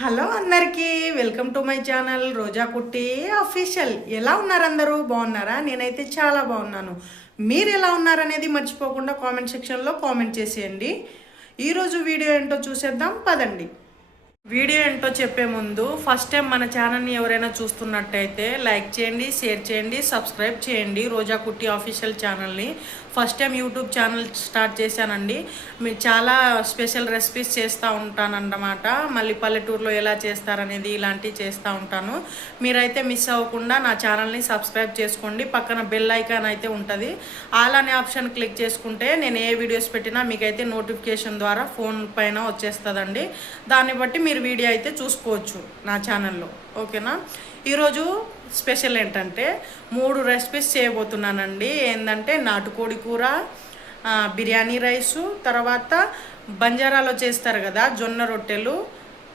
Hello అందరికీ welcome to my channel రోజా కుట్టి official. ఎలా ఉన్నారు అందరూ? బాగున్నారా? నేనైతే చాలా బాగున్నాను. మీరు ఎలా ఉన్నారనేది మర్చిపోకుండా కామెంట్ సెక్షన్లో కామెంట్ చేసేయండి. ఈరోజు వీడియో ఏంటో చూసేద్దాం పదండి. వీడియో ఏంటో చెప్పే ముందు ఫస్ట్ టైం మన ఛానల్ని ఎవరైనా చూస్తున్నట్టయితే లైక్ చేయండి, షేర్ చేయండి, సబ్స్క్రైబ్ చేయండి. రోజా కుట్టి ఆఫీషియల్ ఛానల్ని first time YouTube channel start చేశానండి. మీరు చాలా స్పెషల్ రెసిపీస్ చేస్తూ ఉంటానన్నమాట. మళ్ళీ పల్లెటూరులో ఎలా చేస్తారనేది ఇలాంటివి చేస్తూ ఉంటాను. మీరైతే మిస్ అవ్వకుండా నా ఛానల్ని సబ్స్క్రైబ్ చేసుకోండి. పక్కన బెల్ ఐకాన్ అయితే ఉంటుంది. ఆల్ అనే ఆప్షన్ క్లిక్ చేసుకుంటే నేను ఏ వీడియోస్ పెట్టినా మీకైతే నోటిఫికేషన్ ద్వారా ఫోన్ పైన వచ్చేస్తుందండి. దాన్ని బట్టి మీరు వీడియో అయితే చూసుకోవచ్చు నా ఛానల్లో. ఓకేనా? ఈరోజు స్పెషల్ ఏంటంటే 3 రెసిపీస్ చేయబోతున్నానండి. ఏంటంటే నాటుకోడి కూర, బిర్యానీ రైసు, తర్వాత బంజారాలో చేస్తారు కదా జొన్న రొట్టెలు,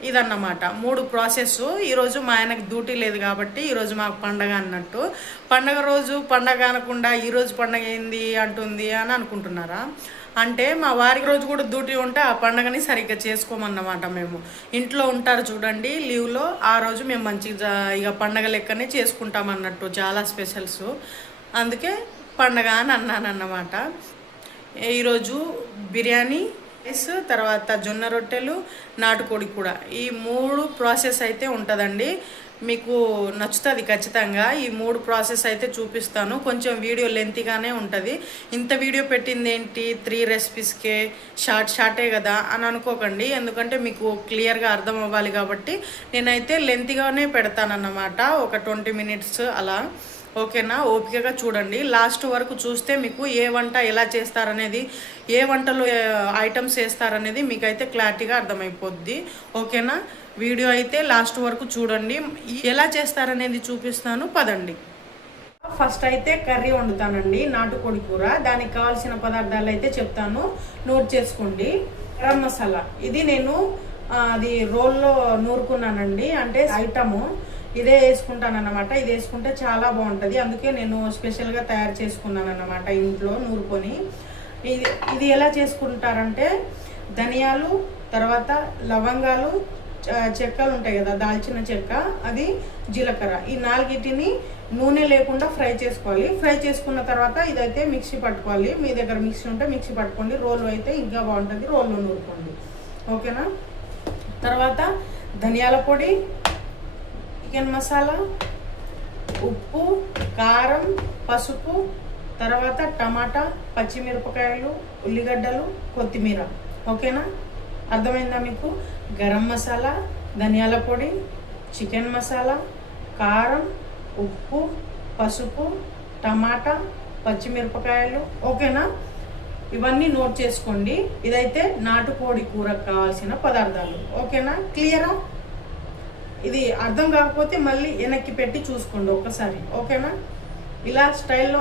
ఇదన్నమాట 3 ప్రాసెస్. ఈరోజు మా ఆయనకు డ్యూటీ లేదు కాబట్టి ఈరోజు మాకు పండగ అన్నట్టు. పండగ రోజు పండగ అనకుండా ఈరోజు పండగ ఏంది అంటుంది అని అనుకుంటున్నారా? అంటే మా వారికి రోజు కూడా డ్యూటీ ఉంటే ఆ పండగని సరిగ్గా చేసుకోమన్నమాట. మేము ఇంట్లో ఉంటారు చూడండి లీవ్లో, ఆ రోజు మేము మంచిగా ఇక పండగ లెక్కనే చేసుకుంటాం అన్నట్టు, చాలా స్పెషల్స్. అందుకే పండగ అని అన్నానన్నమాట. ఈరోజు బిర్యానీ రైస్, తర్వాత జొన్న రొట్టెలు, నాటుకోడి కూడా, ఈ 3 ప్రాసెస్ అయితే ఉంటుందండి. మీకు నచ్చుతుంది ఖచ్చితంగా. ఈ 3 ప్రాసెస్ అయితే చూపిస్తాను. కొంచెం వీడియో లెంతీగానే ఉంటుంది. ఇంత వీడియో పెట్టింది ఏంటి 3 రెసిపీస్కే, షార్టే కదా అని అనుకోకండి. ఎందుకంటే మీకు క్లియర్గా అర్థం అవ్వాలి కాబట్టి నేనైతే లెంతీగానే పెడతానన్నమాట, ఒక 20 మినిట్స్ అలా. ఓకేనా? ఓపికగా చూడండి, లాస్ట్ వరకు చూస్తే మీకు ఏ వంట ఎలా చేస్తారనేది, ఏ వంటలో ఐటమ్స్ వేస్తారనేది మీకైతే క్లారిటీగా అర్థమైపోద్ది. ఓకేనా? వీడియో అయితే లాస్ట్ వరకు చూడండి. ఎలా చేస్తారనేది చూపిస్తాను పదండి. ఫస్ట్ అయితే కర్రీ వండుతానండి, నాటుకోడి కూర. దానికి కావాల్సిన పదార్థాలు అయితే చెప్తాను, నోట్ చేసుకోండి. గరం మసాలా, ఇది నేను అది రోల్లో నూరుకున్నానండి, అంటే ఐటము ఇదే వేసుకుంటాను అన్నమాట. ఇది వేసుకుంటే చాలా బాగుంటుంది, అందుకే నేను స్పెషల్గా తయారు చేసుకున్నాను అన్నమాట ఇంట్లో నూరుకొని. ఇది ఎలా చేసుకుంటారంటే ధనియాలు, తర్వాత లవంగాలు, చెక్కలు ఉంటాయి కదా, దాల్చిన చెక్క, అది జీలకర్ర, ఈ 4టిని నూనె లేకుండా ఫ్రై చేసుకోవాలి. ఫ్రై చేసుకున్న తర్వాత ఇదైతే మిక్సీ పట్టుకోవాలి. మీ దగ్గర మిక్సీ ఉంటే మిక్సీ పట్టుకోండి, రోలు అయితే ఇంకా బాగుంటుంది, రోల్లో నూరుకోండి. ఓకేనా? తర్వాత ధనియాల పొడి, చికెన్ మసాలా, ఉప్పు, కారం, పసుపు, తర్వాత టమాటా, పచ్చిమిరపకాయలు, ఉల్లిగడ్డలు, కొత్తిమీర. ఓకేనా? అర్థమైందా మీకు? గరం మసాలా, ధనియాల పొడి, చికెన్ మసాలా, కారం, ఉప్పు, పసుపు, టమాటా, పచ్చిమిరపకాయలు. ఓకేనా? ఇవన్నీ నోట్ చేసుకోండి. ఇదైతే నాటుకోడి కూరకు కావాల్సిన పదార్థాలు. ఓకేనా? క్లియరా? ఇది అర్థం కాకపోతే మళ్ళీ వెనక్కి పెట్టి చూసుకోండి ఒక్కసారి. ఓకేనా? ఇలా స్టైల్లో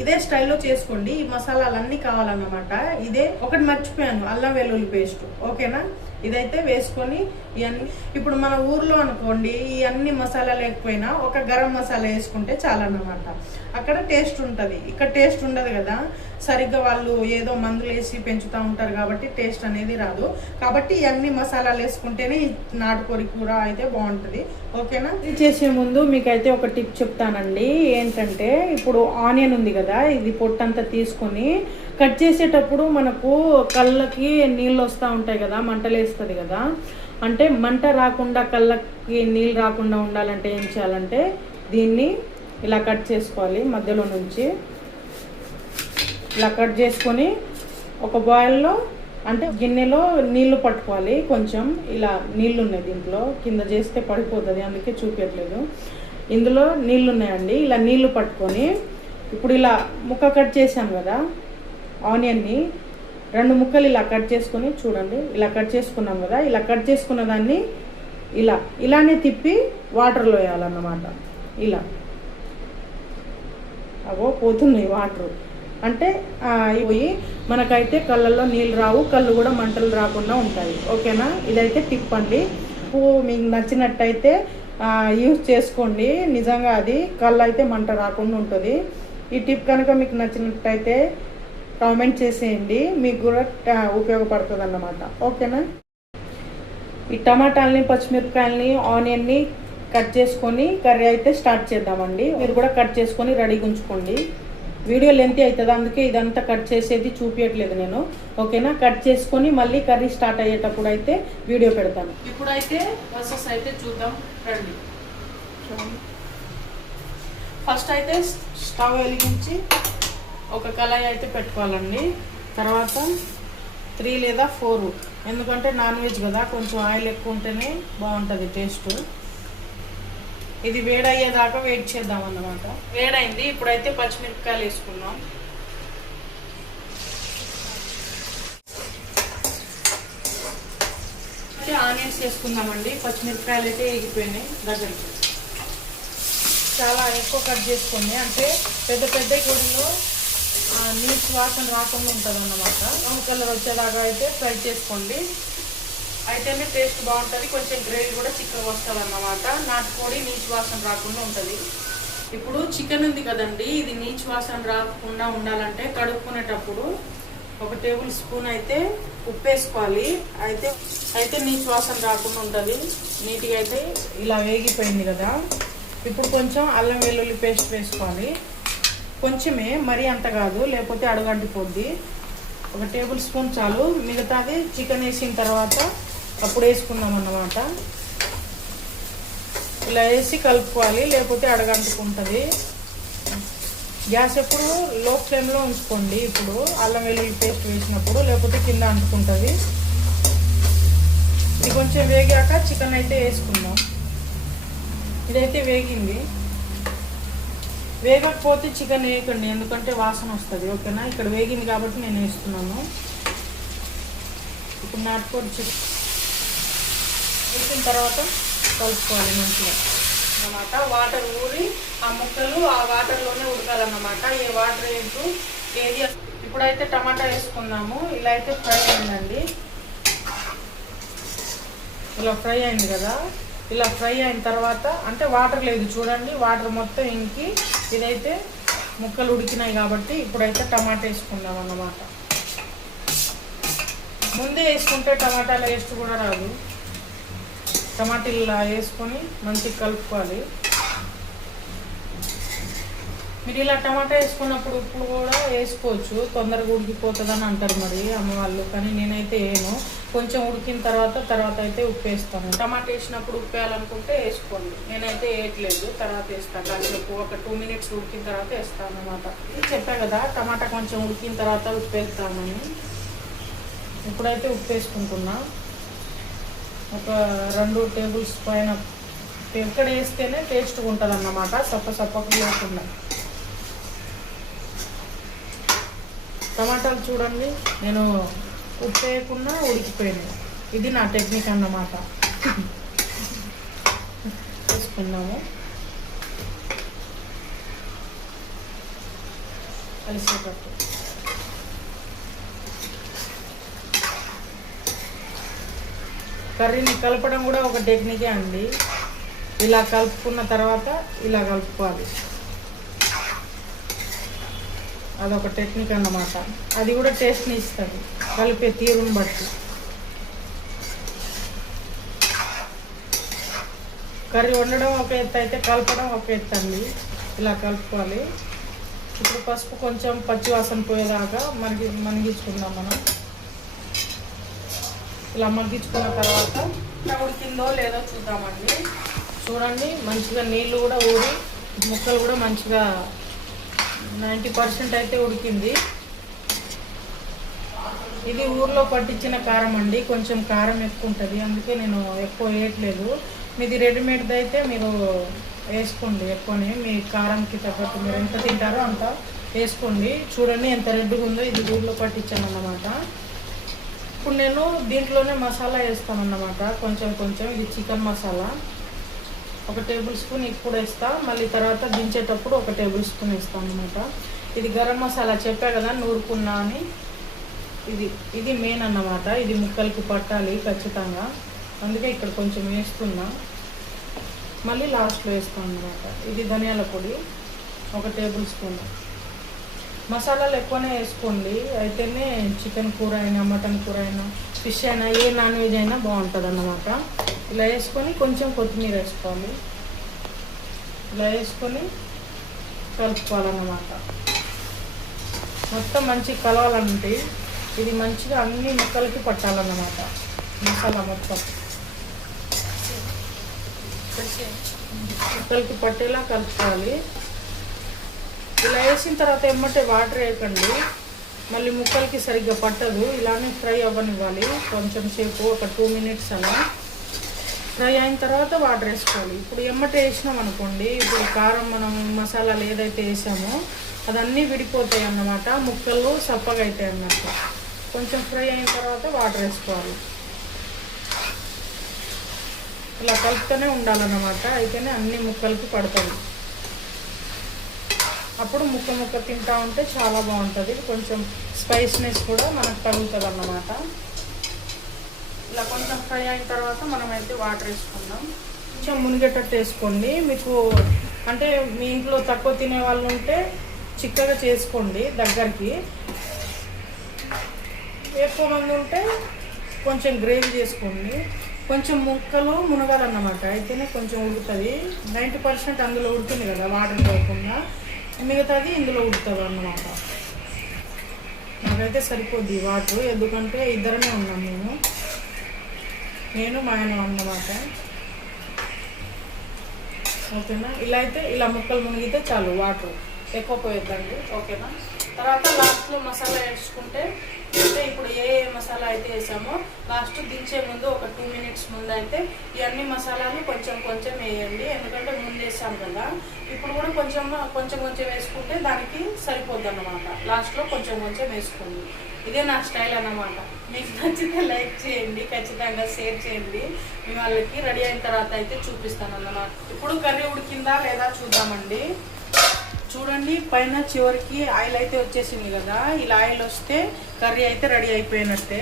ఇదే స్టైల్లో చేసుకోండి. ఈ మసాలాలన్నీ కావాలన్నమాట. ఇదే ఒకటి మర్చిపోయాను, అల్లం వెల్లుల్లి పేస్ట్. ఓకేనా? ఇదైతే వేసుకొని ఇవన్నీ, ఇప్పుడు మన ఊర్లో అనుకోండి ఈ అన్ని మసాలా లేకపోయినా ఒక గరం మసాలా వేసుకుంటే చాలన్నమాట. అక్కడ టేస్ట్ ఉంటుంది, ఇక్కడ టేస్ట్ ఉండదు కదా. సరిగ్గా వాళ్ళు ఏదో మందులు వేసి పెంచుతూ ఉంటారు కాబట్టి టేస్ట్ అనేది రాదు. కాబట్టి ఇవన్నీ మసాలాలు వేసుకుంటేనే నాటుకోడి కూర అయితే బాగుంటుంది. ఓకేనా? ఇది చేసే ముందు మీకైతే ఒక టిప్ చెప్తానండి. ఏంటంటే ఇప్పుడు ఆనియన్ ఉంది కదా, ఇది పొట్టంతా తీసుకొని కట్ చేసేటప్పుడు మనకు కళ్ళకి నీళ్ళు వస్తూ ఉంటాయి కదా, మంటలు వేస్తుంది కదా. అంటే మంట రాకుండా, కళ్ళకి నీళ్ళు రాకుండా ఉండాలంటే ఏం చేయాలంటే దీన్ని ఇలా కట్ చేసుకోవాలి. మధ్యలో నుంచి ఇలా కట్ చేసుకొని ఒక బాయిల్లో, అంటే గిన్నెలో నీళ్లు పట్టుకోవాలి. కొంచెం ఇలా నీళ్ళు ఉన్నాయి దీంట్లో, కింద చేస్తే పడిపోతుంది, అందుకే చూపించట్లేదు. ఇందులో నీళ్ళు ఉన్నాయండి. ఇలా నీళ్లు పట్టుకొని ఇప్పుడు ఇలా ముక్క కట్ చేసాం కదా ఆనియన్ని, 2 ముక్కలు ఇలా కట్ చేసుకొని చూడండి. ఇలా కట్ చేసుకున్నాం కదా, ఇలా కట్ చేసుకున్న దాన్ని ఇలానే తిప్పి వాటర్లో వేయాలన్నమాట. ఇలా అవో పోతున్నాయి వాటర్, అంటే పోయి మనకైతే కళ్ళల్లో నీళ్ళు రావు, కళ్ళు కూడా మంటలు రాకుండా ఉంటాయి. ఓకేనా? ఇదైతే టిప్ అండి. మీకు నచ్చినట్టయితే యూజ్ చేసుకోండి. నిజంగా అది కళ్ళు అయితే మంట రాకుండా ఉంటుంది. ఈ టిప్ కనుక మీకు నచ్చినట్టయితే కామెంట్ చేసేయండి, మీకు కూడా ఉపయోగపడుతుంది అన్నమాట. ఓకేనా? ఈ టమాటాలని, పచ్చిమిరపకాయలని, ఆనియన్ని కట్ చేసుకొని కర్రీ అయితే స్టార్ట్ చేద్దామండి. మీరు కూడా కట్ చేసుకొని రెడీగా ఉంచుకోండి. వీడియో లెంత్ అవుతుంది, అందుకే ఇదంతా కట్ చేసేది చూపించట్లేదు నేను. ఓకేనా? కట్ చేసుకొని మళ్ళీ కర్రీ స్టార్ట్ అయ్యేటప్పుడు అయితే వీడియో పెడతాను. ఇప్పుడైతే ప్రాసెస్ అయితే చూద్దాం రండి. ఫస్ట్ అయితే స్టవ్ వెలిగించి ఒక కళాయి అయితే పెట్టుకోవాలండి. తర్వాత 3 లేదా 4, ఎందుకంటే నాన్ వెజ్ కదా, కొంచెం ఆయిల్ ఎక్కువ ఉంటేనే బాగుంటుంది టేస్ట్. ఇది వేడయ్యేదాకా వెయిట్ చేద్దాం అన్నమాట. వేడైంది, ఇప్పుడైతే పచ్చిమిరపకాయలు వేసుకుందాం. ఆనియన్స్ వేసుకుందామండి. పచ్చిమిరపకాయలు అయితే వేగిపోయినాయి దగ్గరికి. చాలా ఎక్కువ కట్ చేసుకోండి, అంటే పెద్ద పెద్ద గుడిలో నీచు వాసన రాకుండా ఉంటుంది అన్నమాట. బ్రౌన్ కలర్ వచ్చేదాకా అయితే ఫ్రై చేసుకోండి, అయితేనే టేస్ట్ బాగుంటుంది. కొంచెం గ్రేవీ కూడా చిక్కగా వస్తుంది అన్నమాట. నాటుకోడి నీచు వాసన రాకుండా ఉంటుంది. ఇప్పుడు చికెన్ ఉంది కదండి, ఇది నీచు వాసన రాకుండా ఉండాలంటే కడుక్కునేటప్పుడు 1 టేబుల్ స్పూన్ అయితే ఉప్పు వేసుకోవాలి. అయితే నీచు వాసన రాకుండా ఉంటుంది. నీట్గా అయితే ఇలా వేగిపోయింది కదా. ఇప్పుడు కొంచెం అల్లం వెల్లుల్లి పేస్ట్ వేసుకోవాలి. కొంచెమే, మరీ అంత కాదు, లేకపోతే అడుగంటిపోద్ది. 1 టేబుల్ స్పూన్ చాలు. మిగతాది చికెన్ వేసిన తర్వాత అప్పుడు వేసుకుందాం అన్నమాట. ఇలా వేసి కలుపుకోవాలి, లేకపోతే అడగంటుకుంటుంది. గ్యాస్ ఎప్పుడు లో ఫ్లేమ్లో ఉంచుకోండి ఇప్పుడు అల్లం వెల్లుల్లి పేస్ట్ వేసినప్పుడు, లేకపోతే కింద అంటుకుంటుంది. ఇది కొంచెం వేగాక చికెన్ అయితే వేసుకుందాం. ఇదైతే వేగింది. వేగకపోతే చికెన్ వేయకండి, ఎందుకంటే వాసన వస్తుంది. ఓకేనా? ఇక్కడ వేగింది కాబట్టి నేను వేస్తున్నాను. ఇప్పుడు నాటుకోడి చికెన్ వేసిన తర్వాత కలుపుకోవాలి మంచిగా అన్నమాట. వాటర్ ఊరి ఆ ముక్కలు ఆ వాటర్లోనే ఉడకాలన్నమాట. ఏ వాటర్ వేయద్దు ఏది. ఇప్పుడైతే టమాటా వేసుకున్నాము. ఇలా అయితే ఫ్రై అయిందండి. ఇలా ఫ్రై అయింది కదా. ఇలా ఫ్రై అయిన తర్వాత అంటే వాటర్ లేదు చూడండి, వాటర్ మొత్తం ఇంకి ఇదైతే ముక్కలు ఉడికినాయి కాబట్టి ఇప్పుడైతే టమాటా వేసుకుందాం అన్నమాట. ముందే వేసుకుంటే టమాటాల టేస్ట్ కూడా రాదు. టమాటాలు ఇలా వేసుకొని మంచిగా కలుపుకోవాలి. మీరు ఇలా టమాటా వేసుకున్నప్పుడు ఉప్పు కూడా వేసుకోవచ్చు, తొందరగా ఉడికిపోతుందని అంటారు మరి అమ్మ వాళ్ళు, కానీ నేనైతే వేయను. కొంచెం ఉడికిన తర్వాత అయితే ఉప్పు వేస్తాను. టమాటా వేసినప్పుడు ఉప్పు వేయాలనుకుంటే వేసుకోండి, నేనైతే వేయట్లేదు, తర్వాత వేస్తాను. కాసేపు ఒక 2 మినిట్స్ ఉడికిన తర్వాత వేస్తాను అన్నమాట. ఇది చెప్పా కదా, టమాటా కొంచెం ఉడికిన తర్వాత ఉప్పు వేస్తామని. ఇప్పుడైతే ఉప్పు వేసుకుంటున్నా. ఒక 2 టేబుల్ స్పూన్ ఎక్కడ వేస్తేనే టేస్ట్గా ఉంటుంది అన్నమాట, సప్పకు లేకుండా. టమాటాలు చూడండి, నేను ఉప్పు వేయకుండా ఉడికిపోయినాయి. ఇది నా టెక్నిక్ అన్నమాట. వేసుకున్నాము కలిసేటట్టు. కర్రీని కలపడం కూడా ఒక టెక్నికే అండి. ఇలా కలుపుకున్న తర్వాత ఇలా కలుపుకోవాలి, అదొక టెక్నిక్ అన్నమాట. అది కూడా టేస్ట్ని ఇస్తుంది కలిపే తీరుని బట్టి. కర్రీ వండడం ఒక ఎత్తు అయితే కలపడం ఒక ఎత్తు అండి. ఇలా కలుపుకోవాలి. ఇప్పుడు పసుపు కొంచెం పచ్చివాసన పోయేదాకా మరిగించుకుందాం మనం. ఇలా మగ్గించుకున్న తర్వాత ఉడికిందో లేదో చూద్దామండి. చూడండి, మంచిగా నీళ్ళు కూడా ఊరి ముక్కలు కూడా మంచిగా 90% అయితే ఉడికింది. ఇది ఊర్లో పట్టించిన కారం అండి, కొంచెం కారం ఎక్కువ ఉంటుంది, అందుకే నేను ఎక్కువ వేయట్లేదు. మీది రెడీమేడ్ది అయితే మీరు వేసుకోండి ఎక్కువనే, మీ కారంకి తగ్గట్టు మీరు ఎంత తింటారో అంత వేసుకోండి. చూడండి ఎంత రెడ్గా ఉందో, ఇది ఊర్లో పట్టించాను అన్నమాట. ఇప్పుడు నేను దీంట్లోనే మసాలా వేస్తానన్నమాట, కొంచెం. ఇది చికెన్ మసాలా 1 టేబుల్ స్పూన్ ఇప్పుడు వేస్తా, మళ్ళీ తర్వాత దించేటప్పుడు 1 టేబుల్ స్పూన్ వేస్తాను అన్నమాట. ఇది గరం మసాలా చెప్పా కదా, నూరుకున్నా అని. ఇది మెయిన్ అన్నమాట, ఇది ముక్కలకి పట్టాలి ఖచ్చితంగా, అందుకే ఇక్కడ కొంచెం వేస్తున్నా, మళ్ళీ లాస్ట్లో వేస్తాను అన్నమాట. ఇది ధనియాల పొడి 1 టేబుల్ స్పూన్. మసాలాలు ఎక్కువనే వేసుకోండి, అయితేనే చికెన్ కూర అయినా మటన్ కూర అయినా ఫిష్ అయినా ఏ నాన్ వెజ్ అయినా బాగుంటుంది అన్నమాట. ఇలా వేసుకొని కొంచెం కొత్తిమీర వేసుకోవాలి. ఇలా వేసుకొని కలుపుకోవాలన్నమాట. మొత్తం మంచిగా కలవాలంటే ఇది మంచిగా అన్ని ముక్కలకి పట్టాలన్నమాట. మసాలా మొత్తం ముక్కలకి పట్టేలా కలుపుకోవాలి. ఇలా వేసిన తర్వాత ఏమంటే వాటర్ వేయకండి, మళ్ళీ ముక్కలకి సరిగ్గా పట్టదు. ఇలానే ఫ్రై అవ్వనివ్వాలి కొంచెం సేపు, ఒక 2 minutes అలా ఫ్రై అయిన తర్వాత వాటర్ వేసుకోవాలి. ఇప్పుడు ఎమ్మటే వేసినాం అనుకోండి, ఇప్పుడు కారం మనం మసాలాలు ఏదైతే వేసామో అదన్నీ విడిపోతాయి అన్నమాట, ముక్కలు సప్పగా అవుతాయి అన్నట్టు. కొంచెం ఫ్రై అయిన తర్వాత వాటర్ వేసుకోవాలి. ఇలా కలుపుతూనే ఉండాలన్నమాట, అయితేనే అన్ని ముక్కలకి పడుతుంది. అప్పుడు ముక్క తింటా ఉంటే చాలా బాగుంటుంది. కొంచెం స్పైస్నెస్ కూడా మనకు తగులుతుంది అన్నమాట. ఇలా కొంచెం ఫ్రై అయిన తర్వాత మనమైతే వాటర్ వేసుకుందాం. కొంచెం మునిగేటట్టు వేసుకోండి. మీకు అంటే మీ ఇంట్లో తక్కువ తినే వాళ్ళు ఉంటే చిక్కగా చేసుకోండి దగ్గరికి, ఎక్కువ మంది ఉంటే కొంచెం గ్రేవీ చేసుకోండి. కొంచెం ముక్కలు మునగాలన్నమాట, అయితేనే కొంచెం ఉడుకుతుంది. 90% అందులో ఉడుతుంది కదా వాటర్ పోకుండా, మిగతాది ఇందులో ఉడుతుంది అన్నమాట. నాకైతే సరిపోద్ది వాటర్, ఎందుకంటే ఇద్దరమే ఉన్నాం నేను మా ఆయన అన్నమాట. ఓకేనా, ఇలా అయితే ఇలా ముక్కలు మునిగితే చాలు, వాటర్ ఎక్కువ పోయొద్దండి. ఓకేనా, తర్వాత లాస్ట్లో మసాలా వేసుకుంటే, అంటే ఇప్పుడు ఏ మసాలా అయితే వేసామో లాస్ట్ దించే ముందు ఒక 2 minutes ముందు అయితే ఇవన్నీ మసాలాలు కొంచెం కొంచెం వేయండి, ఎందుకంటే ముందు వేసాం కదా. ఇప్పుడు కూడా కొంచెం వేసుకుంటే దానికి సరిపోద్ది అన్నమాట. లాస్ట్లో కొంచెం వేసుకోండి. ఇదే నా స్టైల్ అన్నమాట. మీకు నచ్చితే లైక్ చేయండి, ఖచ్చితంగా షేర్ చేయండి. మీ వాళ్ళకి రెడీ అయిన తర్వాత అయితే చూపిస్తాను అన్నమాట. ఇప్పుడు కర్రీ ఉడికిందా లేదా చూద్దామండి. చూడండి, పైన చివరికి ఆయిల్ అయితే వచ్చేసింది కదా. ఇలా ఆయిల్ వస్తే కర్రీ అయితే రెడీ అయిపోయినట్టే.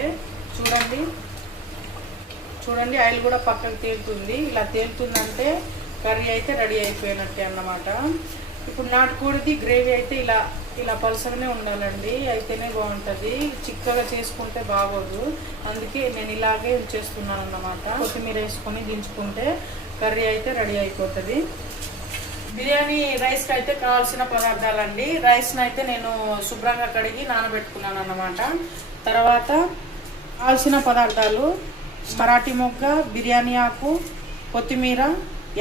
చూడండి ఆయిల్ కూడా పక్కకు తేలుతుంది. ఇలా తేలుతుందంటే కర్రీ అయితే రెడీ అయిపోయినట్టే అన్నమాట. ఇప్పుడు నాటుకోడిది గ్రేవీ అయితే ఇలా పలసగానే ఉండాలండి, అయితేనే బాగుంటుంది. చిక్కగా చేసుకుంటే బాగోదు, అందుకే నేను ఇలాగే ఉంచేస్తున్నాను అన్నమాట. కొత్తిమీర వేసుకొని దించుకుంటే కర్రీ అయితే రెడీ అయిపోతుంది. బిర్యానీ రైస్కి అయితే కావాల్సిన పదార్థాలండి. రైస్ని అయితే నేను శుభ్రంగా కడిగి నానబెట్టుకున్నాను అన్నమాట. తర్వాత కావాల్సిన పదార్థాలు: మరాఠీ మొగ్గ, బిర్యానీ ఆకు, కొత్తిమీర,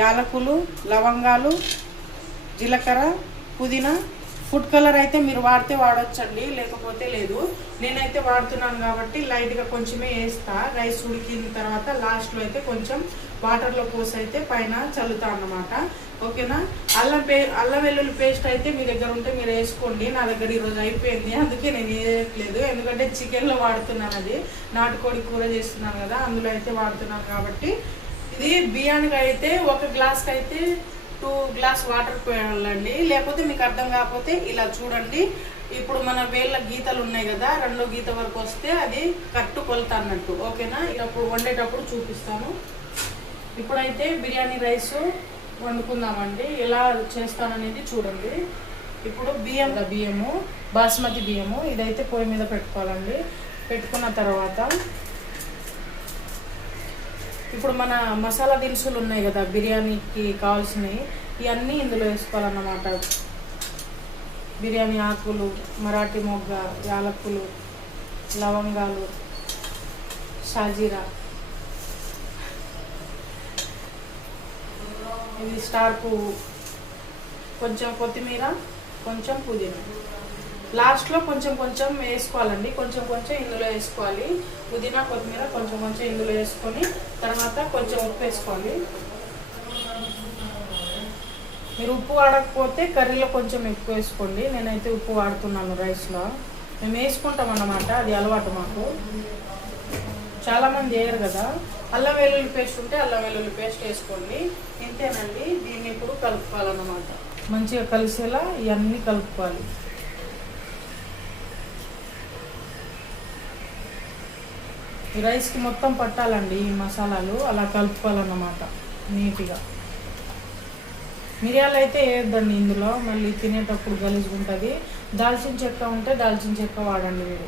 యాలకులు, లవంగాలు, జీలకర్ర, పుదీనా. ఫుడ్ కలర్ అయితే మీరు వాడితే వాడొచ్చండి, లేకపోతే లేదు. నేనైతే వాడుతున్నాను కాబట్టి లైట్గా కొంచెమే వేస్తా. రైస్ ఉడికిన తర్వాత లాస్ట్లో అయితే కొంచెం వాటర్లో పోసి అయితే పైన చల్లుతా అన్నమాట. ఓకేనా, అల్లం వెల్లుల్లి పేస్ట్ అయితే మీ దగ్గర ఉంటే మీరు వేసుకోండి. నా దగ్గర ఈరోజు అయిపోయింది, అందుకే నేను వేయట్లేదు. ఎందుకంటే చికెన్లో వాడుతున్నాను, అది నాటుకోడి కూర చేస్తున్నాను కదా, అందులో అయితే వాడుతున్నాను కాబట్టి. ఇది బియ్యానికి అయితే ఒక గ్లాస్కి అయితే 2 గ్లాస్ వాటర్ పోయాలండి. లేకపోతే మీకు అర్థం కాకపోతే ఇలా చూడండి. ఇప్పుడు మన వేళ్ళ గీతలు ఉన్నాయి కదా, 2 గీత వరకు వస్తే అది కరెక్ట్ కొలత అన్నట్టు. ఓకేనా, ఇప్పుడు వండేటప్పుడు చూపిస్తాను. ఇప్పుడైతే బిర్యానీ రైస్ వండుకుందామండి. ఎలా చేస్తాననేది చూడండి. ఇప్పుడు బియ్యము బాస్మతి బియ్యము ఇదైతే పొయ్యి మీద పెట్టుకోవాలండి. పెట్టుకున్న తర్వాత ఇప్పుడు మన మసాలా దినుసులు ఉన్నాయి కదా బిర్యానీకి కావాల్సినవి, ఇవన్నీ ఇందులో వేసుకోవాలన్నమాట. బిర్యానీ ఆకులు, మరాఠీ మొగ్గ, యాలకులు, లవంగాలు, షాజీరా, ఇది స్టార్ పువ్వు, కొంచెం కొత్తిమీర, కొంచెం పుదీనా. లాస్ట్లో కొంచెం వేసుకోవాలండి, కొంచెం ఇందులో వేసుకోవాలి. పుదీనా, కొత్తిమీర కొంచెం ఇందులో వేసుకొని తర్వాత కొంచెం ఉప్పు వేసుకోవాలి. మీరు ఉప్పు వాడకపోతే కర్రీలో కొంచెం ఎక్కువ వేసుకోండి. నేనైతే ఉప్పు వాడుతున్నాను రైస్లో. మేము వేసుకుంటాం అన్నమాట, అది అలవాటు మాకు. చాలామంది వేయరు కదా. అల్లం వెల్లుల్లి పేస్ట్ ఉంటే అల్లం వెల్లుల్లి పేస్ట్ వేసుకోండి. ఇంతేనండి. దీన్ని ఇప్పుడు కలుపుకోవాలన్నమాట. మంచిగా కలిసేలా ఇవన్నీ కలుపుకోవాలి. ఈ రైస్కి మొత్తం పట్టాలండి ఈ మసాలాలు, అలా కలుపుకోవాలన్నమాట నీట్గా. మిరియాలు అయితే వేయొద్దండి ఇందులో, మళ్ళీ తినేటప్పుడు గలీజ్గా ఉంటుంది. దాల్చిన చెక్క ఉంటే దాల్చిన చెక్క వాడండి మీరు.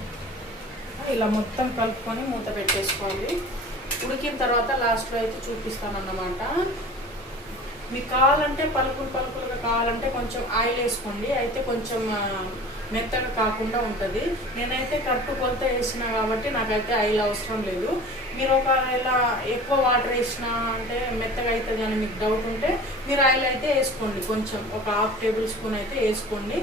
ఇలా మొత్తం కలుపుకొని మూత పెట్టేసుకోవాలి. ఉడికిన తర్వాత లాస్ట్లో అయితే చూపిస్తానన్నమాట. మీకు కావాలంటే పలుకులుగా కావాలంటే కొంచెం ఆయిల్ వేసుకోండి, అయితే కొంచెం మెత్తగా కాకుండా ఉంటుంది. నేనైతే కరెక్ట్ కొలత వేసిన కాబట్టి నాకైతే ఆయిల్ అవసరం లేదు. మీరు ఒకవేళ ఎక్కువ వాటర్ వేసినా అంటే మెత్తగా అవుతుంది అని మీకు డౌట్ ఉంటే మీరు ఆయిల్ అయితే వేసుకోండి, కొంచెం ఒక 1/2 టేబుల్ స్పూన్ అయితే వేసుకోండి.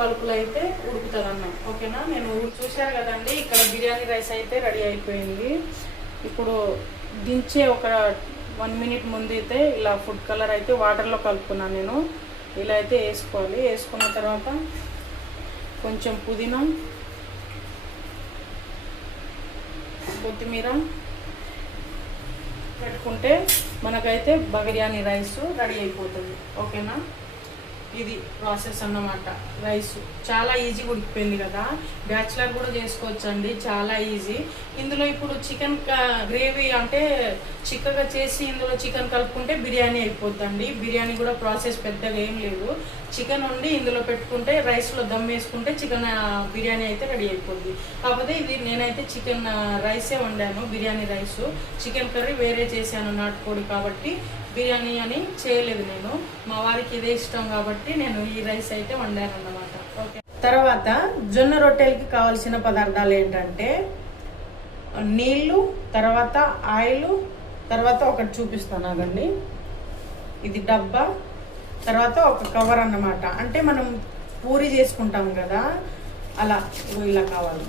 పలుకులు అయితే ఉడుకుతుంది అన్నం. ఓకేనా? నేను చూశాను కదండి, ఇక్కడ బిర్యానీ రైస్ అయితే రెడీ అయిపోయింది. ఇప్పుడు దించే ఒక 1 మినిట్ ముందు అయితే ఇలా ఫుడ్ కలర్ అయితే వాటర్లో కలుపుకున్నాను నేను. ఇలా అయితే వేసుకోవాలి. వేసుకున్న తర్వాత కొంచెం పుదీనా, కొత్తిమీర పెట్టుకుంటే మనకైతే బిర్యానీ రైస్ రెడీ అయిపోతుంది. ఓకేనా? ఇది ప్రాసెస్ అన్నమాట. రైస్ చాలా ఈజీగా ఉడికిపోయింది కదా, బ్యాచిలర్ కూడా చేసుకోవచ్చండి, చాలా ఈజీ. ఇందులో ఇప్పుడు చికెన్ గ్రేవీ అంటే చిక్కగా చేసి ఇందులో చికెన్ కలుపుకుంటే బిర్యానీ అయిపోద్దండి. బిర్యానీ కూడా ప్రాసెస్ పెద్దగా ఏం లేదు. చికెన్ వండి ఇందులో పెట్టుకుంటే రైస్లో దమ్ వేసుకుంటే చికెన్ బిర్యానీ అయితే రెడీ అయిపోద్ది. కాకపోతే ఇది నేనైతే చికెన్ రైసే వండాను, బిర్యానీ రైసు. చికెన్ కర్రీ వేరే చేశాను నాటుకోడి కాబట్టి బిర్యానీ అని చేయలేదు నేను. మా వారికి ఇదే ఇష్టం కాబట్టి నేను ఈ రైస్ అయితే వండాను అన్నమాట. ఓకే. తర్వాత జొన్న రొట్టెలకి కావాల్సిన పదార్థాలు ఏంటంటే నీళ్ళు, తర్వాత ఆయిల్, తర్వాత ఒకటి చూపిస్తాను ఆగండి. ఇది డబ్బా, తర్వాత ఒక కవర్ అన్నమాట. అంటే మనం పూరి చేసుకుంటాం కదా, అలా ఇలా కావాలి.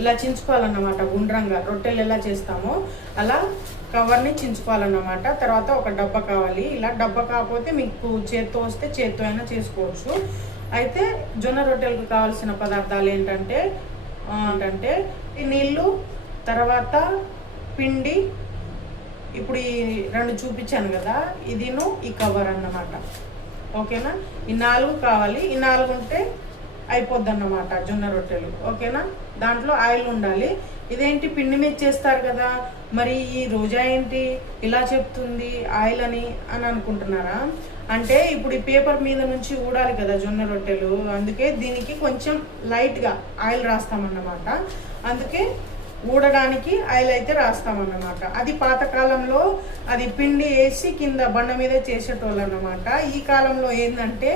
ఇలా చించుకోవాలన్నమాట గుండ్రంగా, రొట్టెలు ఎలా చేస్తామో అలా కవర్ని చించుకోవాలన్నమాట. తర్వాత ఒక డబ్బా కావాలి. ఇలా డబ్బా కాకపోతే మీకు చేత్తో వస్తే చేత్తో అయినా చేసుకోవచ్చు. అయితే జొన్న రొట్టెలకు కావాల్సిన పదార్థాలు ఏంటంటే నీళ్ళు, తర్వాత పిండి, ఇప్పుడు ఈ 2 చూపించాను కదా, ఇదిను ఈ కవర్ అన్నమాట. ఓకేనా? ఈ 4 కావాలి. ఈ 4 ఉంటే అయిపోద్ది అన్నమాట జొన్న రొట్టెలు. ఓకేనా? దాంట్లో ఆయిల్ ఉండాలి. ఇదేంటి పిండి మీద చేస్తారు కదా, మరి ఈ రోజా ఏంటి ఇలా చెప్తుంది ఆయిల్ అని అనుకుంటున్నారా? అంటే ఇప్పుడు ఈ పేపర్ మీద నుంచి ఊడాలి కదా జొన్న రొట్టెలు, అందుకే దీనికి కొంచెం లైట్గా ఆయిల్ రాస్తామన్నమాట. అందుకే ఊడడానికి ఆయిల్ అయితే రాస్తామన్నమాట. అది పాతకాలంలో అది పిండి వేసి కింద బండ మీద చేసేటోళ్ళు అన్నమాట. ఈ కాలంలో ఏంటంటే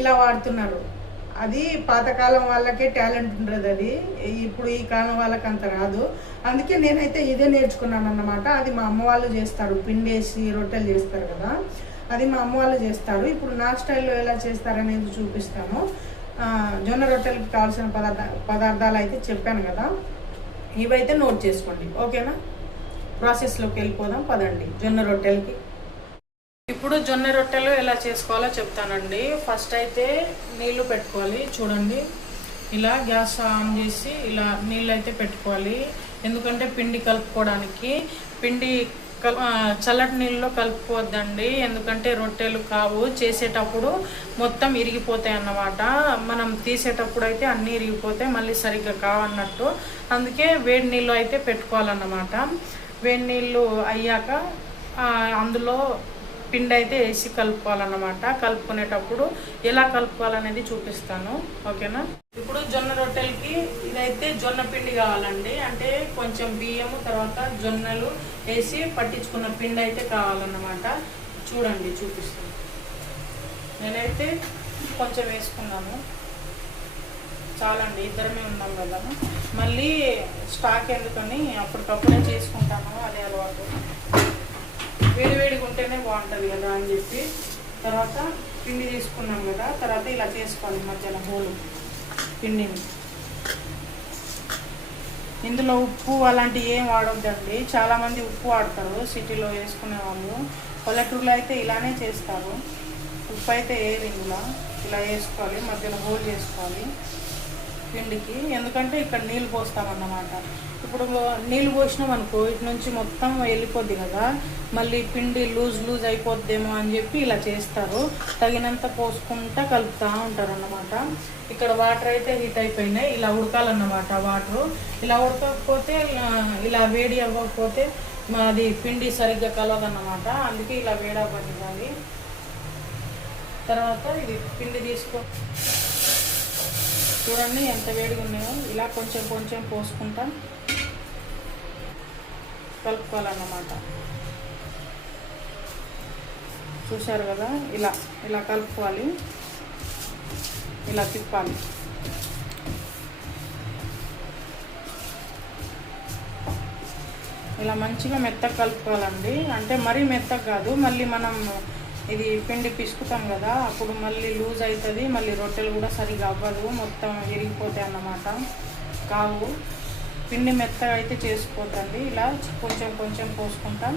ఇలా వాడుతున్నారు. అది పాతకాలం వాళ్ళకే టాలెంట్ ఉంటుంది, అది ఇప్పుడు ఈ కాలం వాళ్ళకి అంత రాదు. అందుకే నేనైతే ఇదే నేర్చుకున్నాను అన్నమాట. అది మా అమ్మ వాళ్ళు చేస్తారు, పిండి వేసి రొట్టెలు చేస్తారు కదా, అది మా అమ్మ వాళ్ళు చేస్తారు. ఇప్పుడు నా స్టైల్లో ఎలా చేస్తారనేది చూపిస్తాను. జొన్న రొట్టెలకి కావాల్సిన పదార్థాలు అయితే చెప్పాను కదా, ఇవైతే నోట్ చేసుకోండి. ఓకేనా? ప్రాసెస్లోకి వెళ్ళిపోదాం పదండి. జొన్న రొట్టెలకి ఇప్పుడు జొన్న రొట్టెలు ఎలా చేసుకోవాలో చెప్తానండి. ఫస్ట్ అయితే నీళ్లు పెట్టుకోవాలి. చూడండి, ఇలా గ్యాస్ ఆన్ చేసి ఇలా నీళ్ళు అయితే పెట్టుకోవాలి. ఎందుకంటే పిండి కలుపుకోవడానికి. పిండి చల్లటి నీళ్ళలో కలుపుకోవద్దండి, ఎందుకంటే రొట్టెలు కావు. చేసేటప్పుడు మొత్తం ఇరిగిపోతాయి అన్నమాట. మనం తీసేటప్పుడు అయితే అన్నీ ఇరిగిపోతాయి, మళ్ళీ సరిగ్గా కావన్నట్టు. అందుకే వేడి నీళ్ళు అయితే పెట్టుకోవాలన్నమాట. వేడి నీళ్ళు అయ్యాక అందులో పిండి అయితే వేసి కలుపుకోవాలన్నమాట. కలుపుకునేటప్పుడు ఎలా కలుపుకోవాలనేది చూపిస్తాను. ఓకేనా? ఇప్పుడు జొన్న రొట్టెలకి ఇదైతే జొన్న పిండి కావాలండి. అంటే కొంచెం బియ్యము తర్వాత జొన్నలు వేసి పట్టించుకున్న పిండి అయితే కావాలన్నమాట. చూడండి, చూపిస్తాను. నేనైతే కొంచెం వేసుకున్నాను, చాలండి, ఇద్దరమే ఉన్నాం కదా. మళ్ళీ స్టాక్ ఎందుకని అప్పటికప్పుడే చేసుకుంటాను, అదే అలవాటు. వేడివేడిగా ఉంటేనే బాగుంటుంది కదా అని చెప్పి. తర్వాత పిండి తీసుకున్నాం కదా, తర్వాత ఇలా చేసుకోవాలి మధ్యలో హోలు పిండిని. ఇందులో ఉప్పు అలాంటివి ఏం వాడొద్దండి. చాలామంది ఉప్పు వాడతారు సిటీలో వేసుకునే వాళ్ళు, పల్లెటూరులో అయితే ఇలానే చేస్తారు. ఉప్పు అయితే ఏది ఇందులో ఇలా వేసుకోవాలి, మధ్యలో హోల్ చేసుకోవాలి పిండికి. ఎందుకంటే ఇక్కడ నీళ్ళు పోస్తామన్నమాట. ఇప్పుడు నీళ్ళు పోసినాం అనుకో, ఇటు నుంచి మొత్తం వెళ్ళిపోద్ది కదా, మళ్ళీ పిండి లూజ్ అయిపోద్దేమో అని చెప్పి ఇలా చేస్తారు. తగినంత పోసుకుంటా కలుపుతూ ఉంటారు అన్నమాట. ఇక్కడ వాటర్ అయితే హీట్ అయిపోయినాయి, ఇలా ఉడకాలన్నమాట వాటరు. ఇలా ఉడకకపోతే, ఇలా వేడి అవ్వకపోతే అది పిండి సరిగ్గా కలవదన్నమాట. అందుకే ఇలా వేడి అవ్వనివ్వాలి. తర్వాత ఇది పిండి చూడండి ఎంత వేడిగా ఉన్నాయో. ఇలా కొంచెం కొంచెం పోసుకుంటా కలుపుకోవాలన్నమాట. చూశారు కదా, ఇలా ఇలా కలుపుకోవాలి, ఇలా తిప్పాలి. ఇలా మంచిగా మెత్తగా కలుపుకోవాలండి. అంటే మరీ మెత్తగా కాదు, మళ్ళీ మనం ఇది పిండి పిసుకుతాం కదా, అప్పుడు మళ్ళీ లూజ్ అవుతుంది, మళ్ళీ రొట్టెలు కూడా సరిగా అవ్వదు, మొత్తం విరిగిపోతాయి అన్నమాట. కావు పిండి మెత్తగా అయితే చేసుకోవద్దండి. ఇలా కొంచెం కొంచెం పోసుకుంటాం,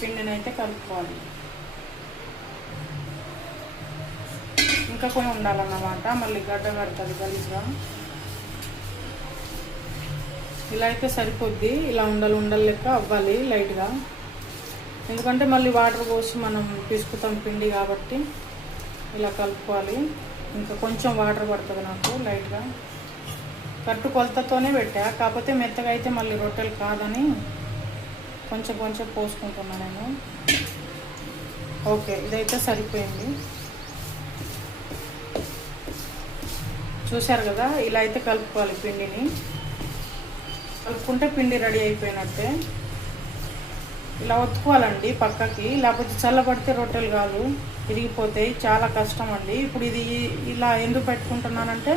పిండిని అయితే కలుపుకోవాలి. ఇంకా కొన్ని ఉండాలన్నమాట, మళ్ళీ గడ్డ కడుతుంది గలీజ్గా. ఇలా అయితే సరిపోద్ది. ఇలా ఉండలు లెక్క అవ్వాలి లైట్గా, ఎందుకంటే మళ్ళీ వాటర్ పోసి మనం పిసుకుతాం పిండి కాబట్టి ఇలా కలుపుకోవాలి. ఇంకా కొంచెం వాటర్ పడుతుంది నాకు లైట్గా. కరెక్ట్ కొలతతోనే పెట్టా, కాకపోతే మెత్తగా అయితే మళ్ళీ రొట్టెలు కాదని కొంచెం కొంచెం పోసుకుంటున్నాను నేను. ఓకే, ఇదైతే సరిపోయింది. చూశారు కదా, ఇలా అయితే కలుపుకోవాలి పిండిని. కలుపుకుంటే పిండి రెడీ అయిపోయినట్టే. ఇలా ఒత్తుకోవాలండి పక్కకి, లేకపోతే చల్లబడితే రొట్టెలు కాదు, విరిగిపోతాయి. చాలా కష్టం అండి. ఇప్పుడు ఇది ఇలా ఎందుకు పెట్టుకుంటున్నానంటే,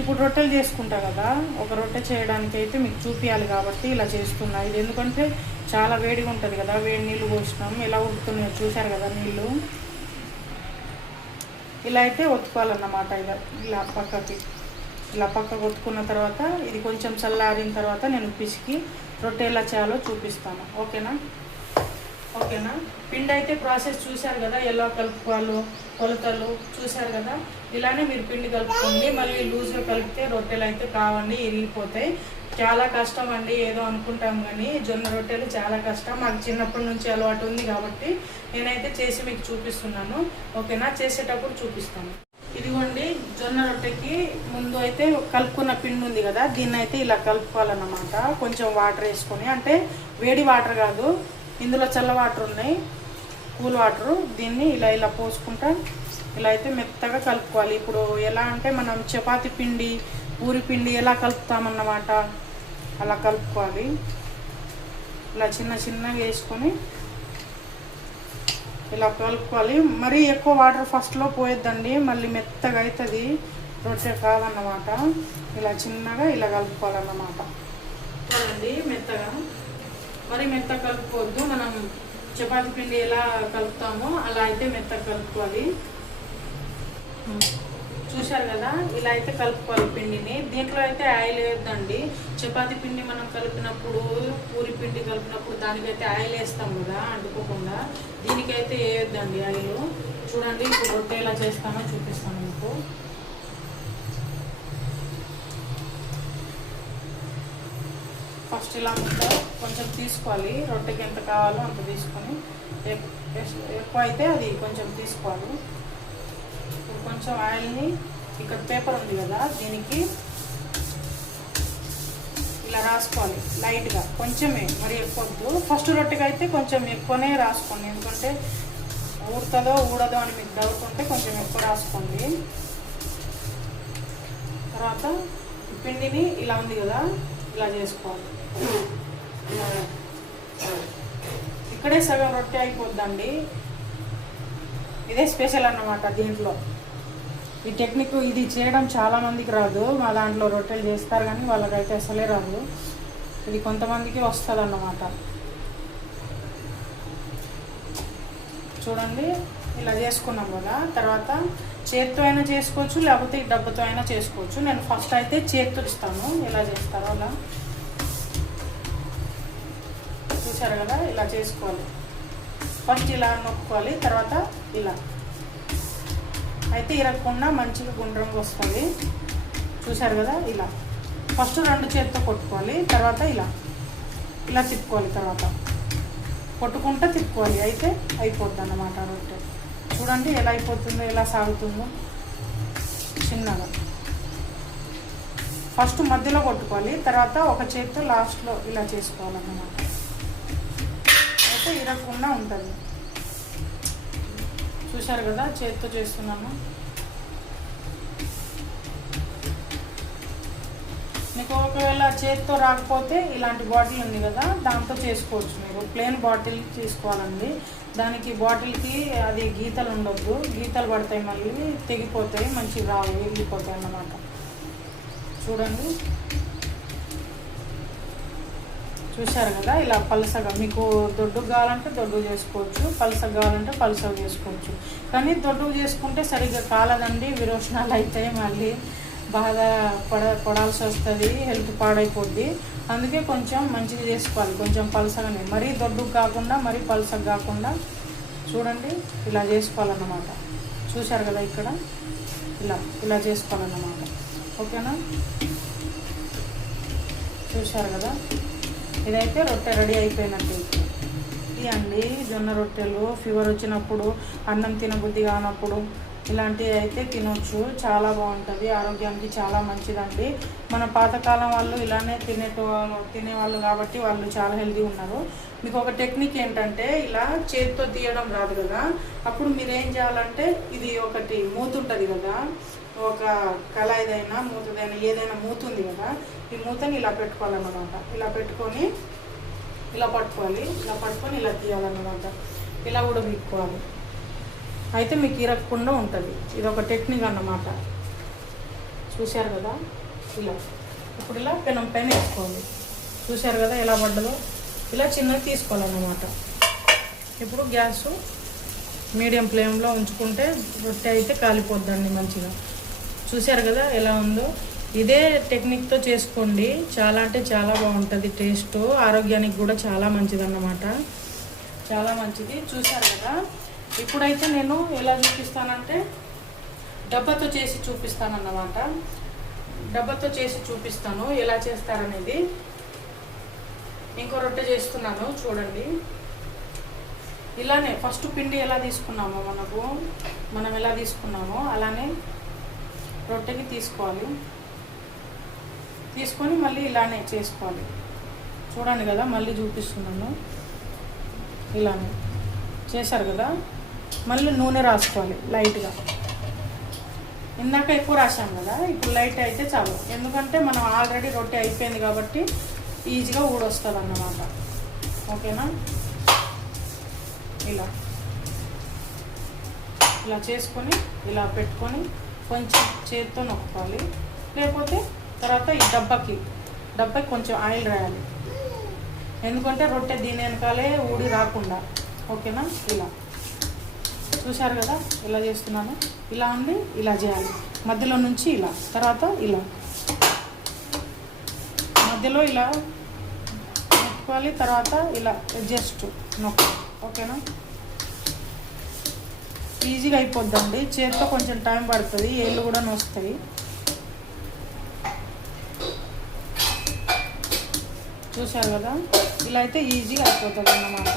ఇప్పుడు రొట్టెలు చేసుకుంటా కదా, ఒక రొట్టె చేయడానికి అయితే మీకు చూపించాలి కాబట్టి ఇలా చేస్తున్నా. ఇది ఎందుకంటే చాలా వేడిగా ఉంటుంది కదా, వేడి నీళ్ళు పోసినాం, ఇలా ఉడుకుతున్నాయి చూశారు కదా నీళ్ళు. ఇలా అయితే ఒత్తుకోవాలన్నమాట. ఇలా పక్కకి, ఇలా పక్కకు ఒత్తుకున్న తర్వాత ఇది కొంచెం చల్లారిన తర్వాత నేను పిసికి రొట్టె ఎలా చేయాలో చూపిస్తాను. ఓకేనా? పిండి అయితే ప్రాసెస్ చూశారు కదా, ఎలా కలుపుకోవాలో కొలతలు చూశారు కదా. ఇలానే మీరు పిండి కలుపుకోండి. మళ్ళీ లూజ్గా కలిపితే రొట్టెలు అయితే కావండి, ఇరిగిపోతాయి. చాలా కష్టం అండి, ఏదో అనుకుంటాం కానీ జొన్న రొట్టెలు చాలా కష్టం. మాకు చిన్నప్పటి నుంచి అలవాటు ఉంది కాబట్టి నేనైతే చేసి మీకు చూపిస్తున్నాను. ఓకేనా? చేసేటప్పుడు చూపిస్తాను. ఇదిగోండి, జొన్న రొట్టెకి ముందు అయితే కలుపుకున్న పిండి ఉంది కదా, దీన్ని అయితే ఇలా కలుపుకోవాలన్నమాట. కొంచెం వాటర్ వేసుకొని, అంటే వేడి వాటర్ కాదు, ఇందులో చల్ల వాటర్ ఉన్నాయి, కూల్ వాటరు. దీన్ని ఇలా ఇలా పోసుకుంటా ఇలా అయితే మెత్తగా కలుపుకోవాలి. ఇప్పుడు ఎలా అంటే మనం చపాతీ పిండి, పూరి పిండి ఎలా కలుపుతామన్నమాట, అలా కలుపుకోవాలి. ఇలా చిన్న చిన్నగా వేసుకొని ఇలా కలుపుకోవాలి. మరీ ఎక్కువ వాటర్ ఫస్ట్లో పోయొద్దండి, మళ్ళీ మెత్తగా అవుతుంది, రొట్టె కాదన్నమాట. ఇలా చిన్నగా ఇలా కలుపుకోవాలన్నమాట. చూడండి, మెత్తగా, మరి మెత్తగా కలుపుకోవద్దు. మనం చపాతీ పిండి ఎలా కలుపుతామో అలా అయితే మెత్తగా కలుపుకోవాలి. చూశారు కదా, ఇలా అయితే కలుపుకోవాలి పిండిని. దీంట్లో అయితే ఆయిల్ వేయొద్దండి. చపాతీ పిండి మనం కలిపినప్పుడు, పూరి పిండి కలిపినప్పుడు దానికైతే ఆయిల్ వేస్తాం కదా అంటుకోకుండా, దీనికైతే వేయొద్దండి ఆయిల్. చూడండి, ఇప్పుడు రొట్టె ఎలా చేస్తానో చూపిస్తాను మీకు. ఫస్ట్ ఇలా ముద్ద కొంచెం తీసుకోవాలి, రొట్టెకి ఎంత కావాలో అంత తీసుకొని, ఎక్కువ అయితే అది కొంచెం తీసుకోవాలి. ఇప్పుడు కొంచెం ఆయిల్ని, ఇక్కడ పేపర్ ఉంది కదా, దీనికి ఇలా రాసుకోవాలి లైట్గా, కొంచెమే, మరి ఎక్కువద్దు. ఫస్ట్ రొట్టెకి అయితే కొంచెం ఎక్కువనే రాసుకోండి, ఎందుకంటే ఊడుతుందో ఊడదో అని మీకు డౌట్ ఉంటే కొంచెం ఎక్కువ రాసుకోండి. తర్వాత పిండిని ఇలా ఉంది కదా, ఇలా చేసుకోవాలి. ఇక్కడే సగం రొట్టె అయిపోద్దండి. ఇదే స్పెషల్ అన్నమాట దీంట్లో. ఈ టెక్నిక్ ఇది చేయడం చాలా మందికి రాదు. మా దాంట్లో రొట్టెలు చేస్తారు కానీ వాళ్ళకైతే అసలే రాదు. ఇది కొంతమందికి వస్తుంది అన్నమాట. చూడండి, ఇలా చేసుకున్నాం కదా. తర్వాత చేత్తో అయినా చేసుకోవచ్చు, లేకపోతే ఈ డబ్బతో అయినా చేసుకోవచ్చు. నేను ఫస్ట్ అయితే చేత్తో ఇస్తాను, ఎలా చేస్తారో అలా. చూసారు కదా, ఇలా చేసుకోవాలి. ఫస్ట్ ఇలా నొక్కోవాలి, తర్వాత ఇలా అయితే ఇరగకుండా మంచిగా గుండ్రంగా వస్తుంది. చూసారు కదా, ఇలా ఫస్ట్ రెండు చేతితో కొట్టుకోవాలి, తర్వాత ఇలా ఇలా తిప్పుకోవాలి, తర్వాత కొట్టుకుంటూ తిప్పుకోవాలి. అయితే అయిపోద్ది అన్నమాట రొట్టె. చూడండి ఎలా అయిపోతుందో, ఎలా సాగుతుందో. చిన్నగా ఫస్ట్ మధ్యలో కొట్టుకోవాలి, తర్వాత ఒక చేతితో లాస్ట్లో ఇలా చేసుకోవాలన్నమాట. అయితే ఇరగకుండా ఉంటుంది. చూశారు కదా, చేతితో చేస్తున్నాను. మీకు ఒకవేళ చేతితో రాకపోతే ఇలాంటి బాటిల్ ఉంది కదా, దాంతో చేసుకోవచ్చు. మీరు ప్లెయిన్ బాటిల్ తీసుకోవాలండి. దానికి బాటిల్కి అది గీతలు ఉండొద్దు, గీతలు పడతాయి, మళ్ళీ తెగిపోతాయి, మంచిగా రావు, విరిగిపోతాయి అన్నమాట. చూడండి, చూశారు కదా, ఇలా పలసగా. మీకు దొడ్డుగా కావాలంటే దొడ్డు చేసుకోవచ్చు, పలసగా కావాలంటే పలసగా చేసుకోవచ్చు. కానీ దొడ్డు చేసుకుంటే సరిగ్గా కాలదండి, విరోచనాలు అవుతాయి, మళ్ళీ బాగా పడాల్సి వస్తుంది, హెల్త్ పాడైపోద్ది. అందుకే కొంచెం మంచిగా చేసుకోవాలి, కొంచెం పలసగానే, మరీ దొడ్డుకు కాకుండా మరీ పలసగా కాకుండా. చూడండి, ఇలా చేసుకోవాలన్నమాట. చూశారు కదా, ఇక్కడ ఇలా చేసుకోవాలన్నమాట. ఓకేనా, చూశారు కదా, ఇదైతే రొట్టె రెడీ అయిపోయినట్టు. ఇది అండి జొన్న రొట్టెలు. ఫీవర్ వచ్చినప్పుడు, అన్నం తినబుద్ధి కానప్పుడు ఇలాంటివి అయితే తినొచ్చు. చాలా బాగుంటుంది, ఆరోగ్యానికి చాలా మంచిదండి. మన పాతకాలం వాళ్ళు ఇలానే తినేవాళ్ళు కాబట్టి వాళ్ళు చాలా హెల్తీ ఉన్నారు. మీకు ఒక టెక్నిక్ ఏంటంటే, ఇలా చేతితో తీయడం రాదు కదా, అప్పుడు మీరు ఏం చేయాలంటే, ఇది ఒకటి మూత ఉంటుంది కదా, ఒక కళాయిదైనా మూతదైనా ఏదైనా మూత ఉంది కదా, ఈ మూతని ఇలా పెట్టుకోవాలన్నమాట. ఇలా పెట్టుకొని ఇలా పట్టుకోవాలి, ఇలా పట్టుకొని ఇలా తీయాలన్నమాట. ఇలా కూడా వీక్కోవాలి, అయితే మీకు ఇరగకుండా ఉంటుంది. ఇది ఒక టెక్నిక్ అన్నమాట. చూశారు కదా, ఇప్పుడు ఇలా పెనం పైన వేసుకోవాలి. చూశారు కదా ఎలా పడ్డదో, ఇలా చిన్నగా తీసుకోవాలన్నమాట. ఇప్పుడు గ్యాసు మీడియం ఫ్లేమ్లో ఉంచుకుంటే రొట్టె అయితే కాలిపోద్దండి మంచిగా. చూశారు కదా ఎలా ఉందో. ఇదే టెక్నిక్తో చేసుకోండి, చాలా అంటే చాలా బాగుంటుంది టేస్ట్, ఆరోగ్యానికి కూడా చాలా మంచిదన్నమాట, చాలా మంచిది. చూశారు కదా, ఇప్పుడైతే నేను ఎలా చూపిస్తానంటే డబ్బాతో చేసి చూపిస్తానన్నమాట. డబ్బాతో చేసి చూపిస్తాను ఎలా చేస్తారనేది. ఇంకో రొట్టె చేస్తున్నాను చూడండి. ఇలానే ఫస్ట్ పిండి ఎలా తీసుకున్నామో మనం ఎలా తీసుకున్నామో అలానే రొట్టెకి తీసుకోవాలి. తీసుకొని మళ్ళీ ఇలానే చేసుకోవాలి. చూడండి కదా, మళ్ళీ చూపిస్తున్నాను. ఇలానే చేశారు కదా, మళ్ళీ నూనె రాసుకోవాలి లైట్గా. ఇందాక ఎక్కువ రాసాం కదా, ఇప్పుడు లైట్ అయితే చాలు. ఎందుకంటే మనం ఆల్రెడీ రొట్టె అయిపోయింది కాబట్టి ఈజీగా ఊడొస్తుంది అన్నమాట. ఓకేనా, ఇలా చేసుకొని ఇలా పెట్టుకొని కొంచెం చేతితో నొక్కాలి. లేకపోతే తర్వాత ఈ డబ్బాకి కొంచెం ఆయిల్ రాయాలి, ఎందుకంటే రొట్టె దీని వెనకాలే ఊడి రాకుండా. ఓకేనా, ఇలా చూశారు కదా ఇలా చేస్తున్నాను. ఇలా ఉంది, ఇలా చేయాలి. మధ్యలో నుంచి ఇలా, తర్వాత ఇలా మధ్యలో ఇలా నొక్కాలి, తర్వాత ఇలా జస్ట్ నొక్కాలి. ఓకేనా, ఈజీగా అయిపోద్దండి. చేతితో కొంచెం టైం పడుతుంది, ఏళ్ళు కూడా నొస్తాయి. చూశారు కదా, ఇలా అయితే ఈజీగా అయిపోతుంది అన్నమాట.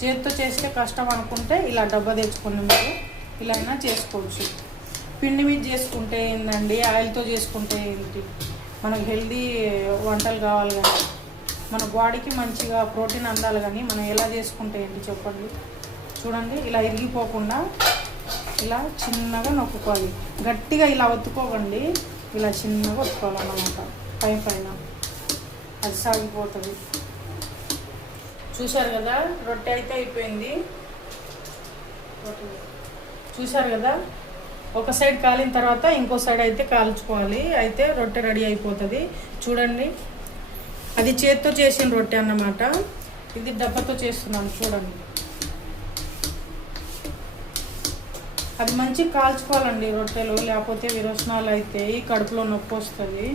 చేతితో చేస్తే కష్టం అనుకుంటే ఇలా డబ్బా తెచ్చుకుని మీరు ఇలా అయినా చేసుకోవచ్చు. పిండి మీద చేసుకుంటే ఏంటండి, ఆయిల్తో చేసుకుంటే ఏంటి, మనకు హెల్దీ వంటలు కావాలి కానీ, మన బాడీకి మంచిగా ప్రోటీన్ అందాలి కానీ మనం ఎలా చేసుకుంటే ఏంటి చెప్పండి. చూడండి, ఇలా ఇరిగిపోకుండా ఇలా చిన్నగా నొక్కుకోవాలి. గట్టిగా ఇలా ఒత్తుకోకండి, ఇలా చిన్నగా ఒత్తుకోవాలన్నమాట. పైన అది సాగిపోతుంది. చూశారు కదా, రొట్టె అయితే అయిపోయింది. చూశారు కదా, ఒక సైడ్ కాలిన తర్వాత ఇంకో సైడ్ అయితే కాల్చుకోవాలి, అయితే రొట్టె రెడీ అయిపోతుంది. చూడండి, అది చేత్తో చేసిన రొట్టె అన్నమాట. ఇది డబ్బాతో చేస్తున్నాను చూడండి. అది మంచిగా కాల్చుకోవాలండి రొట్టెలు, లేకపోతే విరోచనాలు అవుతాయి, కడుపులో నొప్పి వస్తుంది,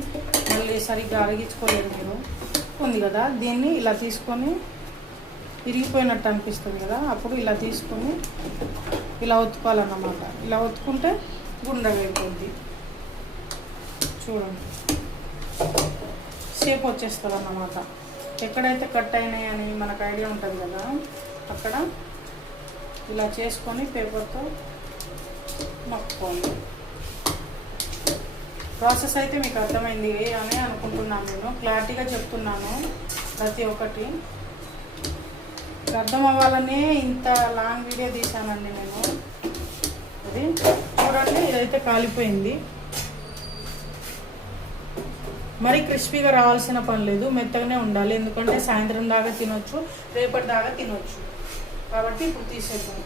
మళ్ళీ సరిగ్గా అరిగించుకోలేరు మీరు. ఉంది కదా, దీన్ని ఇలా తీసుకొని విరిగిపోయినట్టు అనిపిస్తుంది కదా, అప్పుడు ఇలా తీసుకొని ఇలా ఒత్తుకోవాలన్నమాట. ఇలా ఒత్తుకుంటే గుండ్రగా అయిపోద్ది. చూడండి, షేప్ వచ్చేస్తుంది అన్నమాట. ఎక్కడైతే కట్ అయినాయని మనకు ఐడియా ఉంటుంది కదా, అక్కడ ఇలా చేసుకొని పేపర్తో నొక్కోండి. ప్రాసెస్ అయితే మీకు అర్థమైంది అని అనుకుంటున్నాను. నేను క్లారిటీగా చెప్తున్నాను ప్రతి ఒక్కటి. అర్థం అవ్వాలనే ఇంత లాంగ్ వీడియో తీసానండి నేను. అది చూడండి, ఇదైతే కాలిపోయింది. మరి క్రిస్పీగా రావాల్సిన పని లేదు, మెత్తగానే ఉండాలి. ఎందుకంటే సాయంత్రం దాకా తినొచ్చు, రేపటి దాకా తినొచ్చు. కాబట్టి ఇప్పుడు తీసేద్దాం.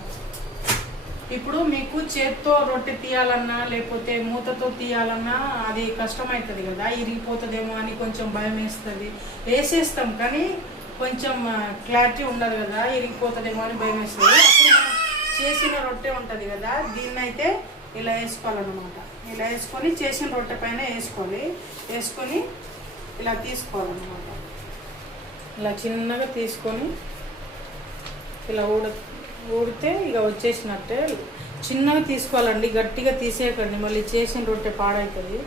ఇప్పుడు మీకు చేత్తో రొట్టె తీయాలన్నా లేకపోతే మూతతో తీయాలన్నా అది కష్టమవుతుంది కదా, ఇరిగిపోతుందేమో అని కొంచెం భయం వేస్తుంది. వేసేస్తాం కానీ కొంచెం క్లారిటీ ఉండదు కదా, ఇరిగిపోతుందేమో అని భయం వేస్తుంది. అప్పుడు మనం చేసిన రొట్టె ఉంటుంది కదా, దీన్ని అయితే ఇలా వేసుకోవాలన్నమాట. ఇలా వేసుకొని చేసిన రొట్టె పైన వేసుకొని ఇలా తీసుకోవాలన్నమాట. ఇలా చిన్నగా తీసుకొని ఇలా ఊడితే ఇక వచ్చేసినట్టే. చిన్నగా తీసుకోవాలండి, గట్టిగా తీసేయకండి, మళ్ళీ చేసిన రొట్టె పాడవుతుంది.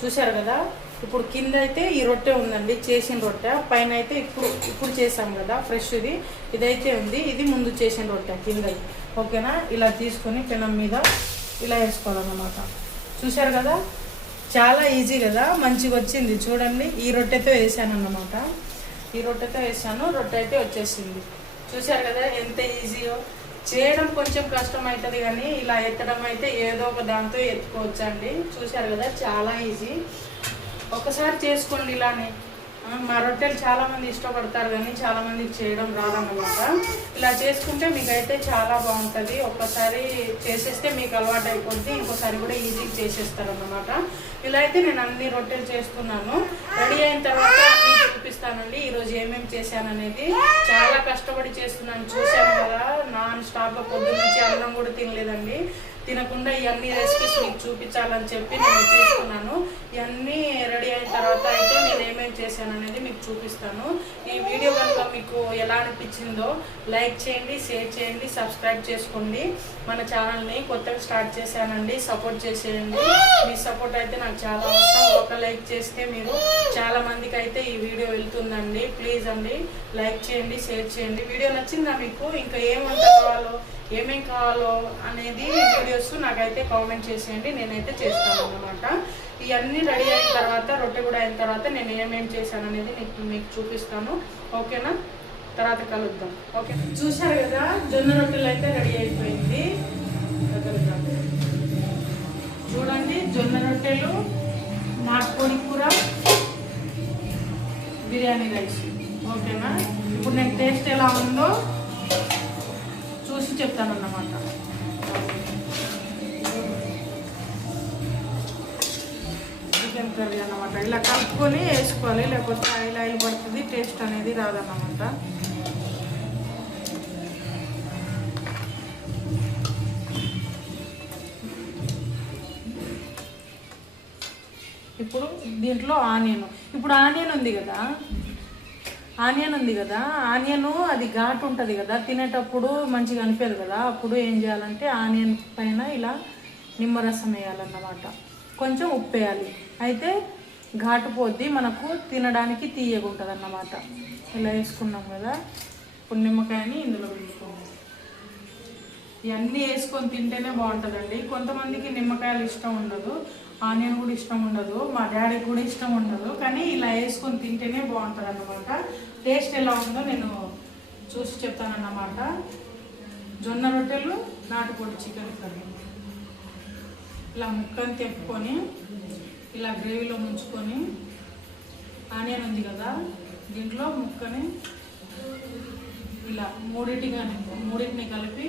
చూసారు కదా, ఇప్పుడు కింద అయితే ఈ రొట్టె ఉందండి, చేసిన రొట్టె. పైన అయితే ఇప్పుడు చేసాం కదా ఫ్రెష్ది, ఇదైతే ఉంది. ఇది ముందు చేసిన రొట్టె కింద. ఓకేనా, ఇలా తీసుకొని పెనం మీద ఇలా వేసుకోవాలన్నమాట. చూసారు కదా, చాలా ఈజీ కదా, మంచిగా వచ్చింది. చూడండి, ఈ రొట్టెతో వేసాను అన్నమాట. ఈ రొట్టెతో వేసాను, రొట్టె అయితే వచ్చేసింది. చూసారు కదా ఎంత ఈజీయో. చేయడం కొంచెం కష్టం అవుతుంది కానీ ఇలా ఎత్తడం అయితే ఏదో ఒక దాంతో ఎత్తుకోవచ్చు అండి. చూసారు కదా, చాలా ఈజీ. ఒకసారి చేసుకోండి ఇలానే. మా రొట్టెలు చాలామంది ఇష్టపడతారు కానీ చాలామందికి చేయడం రాదన్నమాట. ఇలా చేసుకుంటే మీకైతే చాలా బాగుంటుంది. ఒక్కసారి చేసేస్తే మీకు అలవాటు అయిపోద్ది, ఇంకోసారి కూడా ఈజీగా చేసేస్తారన్నమాట. ఇలా అయితే నేను అన్ని రొట్టెలు చేస్తున్నాను. రెడీ అయిన తర్వాత అన్నీ చూపిస్తానండి. ఈరోజు ఏమేమి చేశాను అనేది. చాలా కష్టపడి చేస్తున్నాను, చూశాను కదా. నాన్ స్టాప్గా పొద్దున్న నుంచి అన్నం కూడా తినలేదండి. తినకుండా ఇవన్నీ రెసిపీస్ మీకు చూపించాలని చెప్పి నేను తీసుకున్నాను. ఇవన్నీ రెడీ అయిన తర్వాత అయితే నేను ఏమేమి చేశాను అనేది మీకు చూపిస్తాను. ఈ వీడియో కనుక మీకు ఎలా అనిపించిందో లైక్ చేయండి, షేర్ చేయండి, సబ్స్క్రైబ్ చేసుకోండి. మన ఛానల్ని కొత్తగా స్టార్ట్ చేశానండి, సపోర్ట్ చేసేయండి. మీ సపోర్ట్ అయితే నాకు చాలా అవసరం. ఒక లైక్ చేస్తే మీరు చాలా మందికి అయితే ఈ వీడియో వెళ్తుందండి. ప్లీజ్ అండి, లైక్ చేయండి, షేర్ చేయండి. వీడియో నచ్చిందా మీకు? ఇంకా ఏమేం కావాలో అనేది వీడియోస్ నాకైతే కామెంట్ చేసేయండి, నేనైతే చేస్తాను అన్నమాట. ఇవన్నీ రెడీ అయిన తర్వాత, రొట్టె కూడా అయిన తర్వాత నేను ఏమేమి చేశాను అనేది మీకు చూపిస్తాను. ఓకేనా, తర్వాత కలుద్దాం. ఓకే, చూశారు కదా, జొన్న రొట్టెలు అయితే రెడీ అయిపోయింది. చూడండి, జొన్న రొట్టెలు, నాటుకోడి కూర, బిర్యానీ రైస్. ఓకేనా, ఇప్పుడు నేను టేస్ట్ ఎలా ఉందో చూసి చెప్తానన్నమాట. చికెన్ కర్రీ అన్నమాట. ఇలా కలుపుకొని వేసుకోవాలి, లేకపోతే ఆయిల్ పడుతుంది, టేస్ట్ అనేది రాదన్నమాట. ఇప్పుడు దీంట్లో ఆనియన్ ఉంది కదా, ఆనియన్ అది ఘాటు ఉంటుంది కదా, తినేటప్పుడు మంచిగా అనిపించదు కదా. అప్పుడు ఏం చేయాలంటే ఆనియన్ పైన ఇలా నిమ్మరసం వేయాలన్నమాట, కొంచెం ఉప్పు వేయాలి. అయితే ఘాటు పోద్ది, మనకు తినడానికి తీయగా ఉంటుంది అన్నమాట. ఇలా వేసుకున్నాం కదా, ఇప్పుడు నిమ్మకాయని ఇందులో పిండుకోవాలి. ఇవన్నీ వేసుకొని తింటేనే బాగుంటుందండి. కొంతమందికి నిమ్మకాయలు ఇష్టం ఉండదు, ఆనియన్ కూడా ఇష్టం ఉండదు, మా డాడీకి కూడా ఇష్టం ఉండదు. కానీ ఇలా వేసుకొని తింటేనే బాగుంటుంది అన్నమాట. టేస్ట్ ఎలా ఉందో నేను చూసి చెప్తానన్నమాట. జొన్న రొట్టెలు, నాటుకోడి చికెన్ కర్రీ. ఇలా ముక్కని తెప్పుకొని ఇలా గ్రేవీలో ముంచుకొని, ఆనియన్ ఉంది కదా, దీంట్లో ముక్కని ఇలా మూడింటిని కలిపి,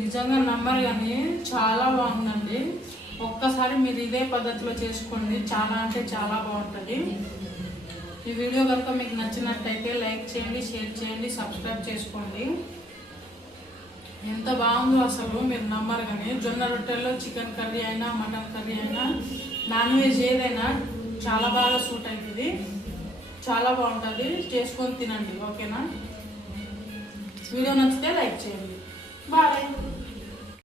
నిజంగా నమ్మరు కానీ చాలా బాగుందండి. ఒక్కసారి మీరు ఇదే పద్ధతిలో చేసుకోండి, చాలా అంటే చాలా బాగుంటుంది. ఈ వీడియో కనుక మీకు నచ్చినట్టయితే లైక్ చేయండి, షేర్ చేయండి, సబ్స్క్రైబ్ చేసుకోండి. ఎంత బాగుందో అసలు మీరు నమ్మరు కానీ. జొన్న రొట్టెల్లో చికెన్ కర్రీ అయినా, మటన్ కర్రీ అయినా, నాన్ వెజ్ ఏదైనా చాలా బాగా సూట్ అవుతుంది, చాలా బాగుంటుంది. చేసుకొని తినండి. ఓకేనా, వీడియో నచ్చితే లైక్ చేయండి. బాయ్.